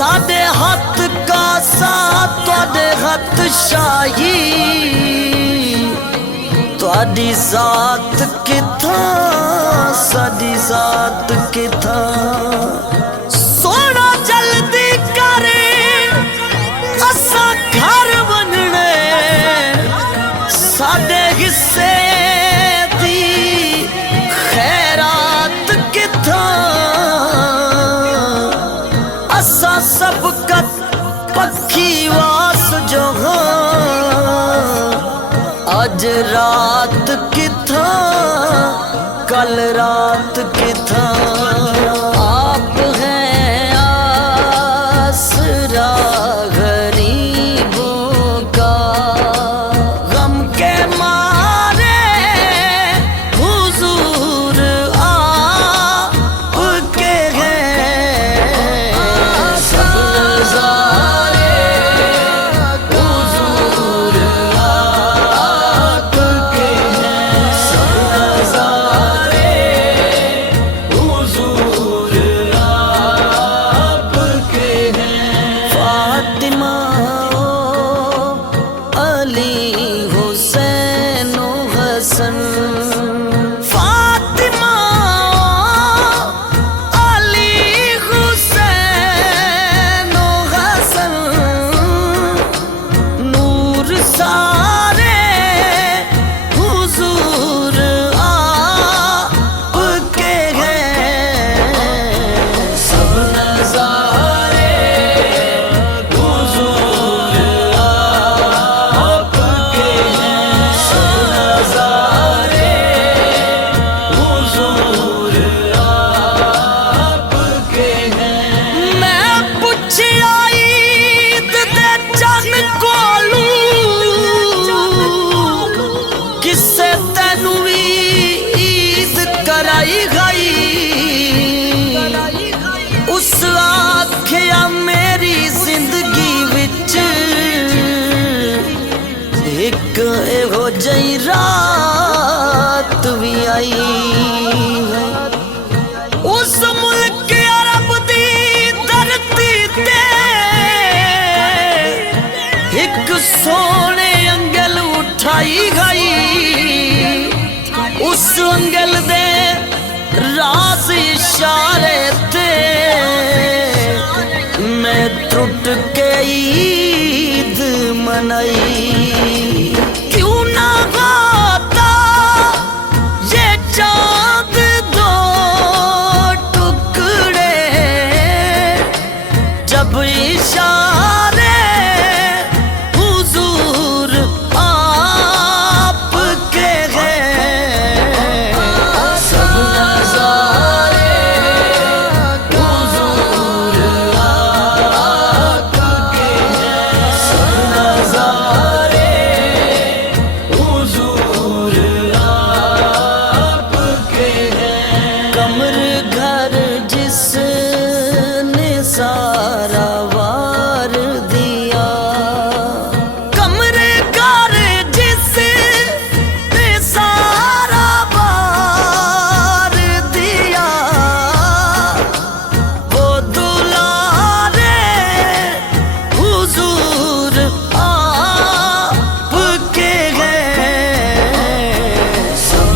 साडे हथ का साथ तुहाडे हथ शाही तुहाडी जात किथां साडी जात किथां सोना जल्दी करे असा घर बनने साडे हिस्से दी खैरात किथां असा सबकत पक्की वास जो आज रात किथां कल रात किथां आप हैं आसरा गरीबों का गम के मारे हुजूर आपके हैं सब नज़ारे हुजूर आपके हैं सब नज़ारे हुजूर आपके हैं फातिमा अली हुसैन हसन फातिमा अली हुसैन हसन नूर सारे हुजूर आपके हैं सब नज़ारे हुजूर आपके हैं सब नज़ारे हुजूर आपके हैं मैं पुछया ईद दे चन कोलू किसे तेनू भी ईद कराई गई उस आख्या मेरी जिंदगी विच एक एहो जही रात भी आई है उस मुल्क अरब दी धरती ते एक सोने अंगल उठाई गई उस अंगल दे राज इशारे ते मैं त्रुट के ईद मनाई क्यों ना गाता ये चाँद दो टुकड़े जब इशारे हुजूर आपके हैं सब नज़ारे हुजूर आपके हैं सब नज़ारे हुजूर आपके हैं कमर घर जिसने सारा वार दिया कमरे घर जिसने सारा वार दिया वो दुलारे हुजूर आपके हैं सब